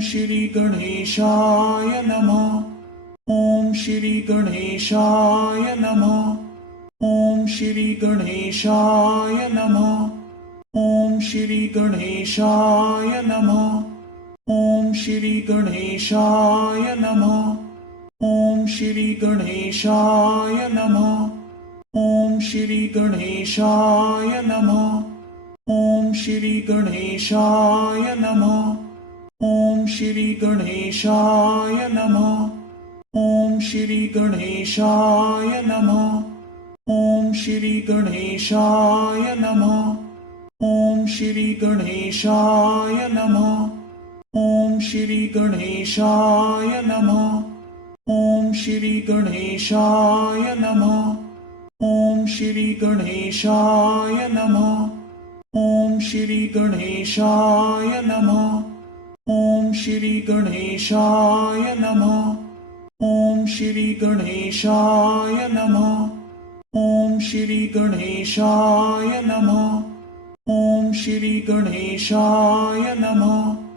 श्री गणेशाय नमः। ओम श्री गणेशाय नमः। ओम श्री गणेशाय नमः। ओम श्री गणेशाय नमः। ओम श्री गणेशाय नमः। ओम श्री गणेशाय नमः। ओम श्री गणेशाय नमः। ओम श्री गणेशाय नमः। ओम श्री गणेशाय नमः। ओम श्री गणेशाय नमः। ओम श्री गणेशाय नमः। ओम श्री गणेशाय नमः। ओम श्री गणेशाय नमः। ओम श्री गणेशाय नमः। ओम श्री गणेशाय नमः। ओम श्री गणेशाय नमः। ओम श्री गणेशाय नमः। ओम श्री गणेशाय नमः। ओम श्री गणेशाय नमः। ओम श्री गणेशाय नमः।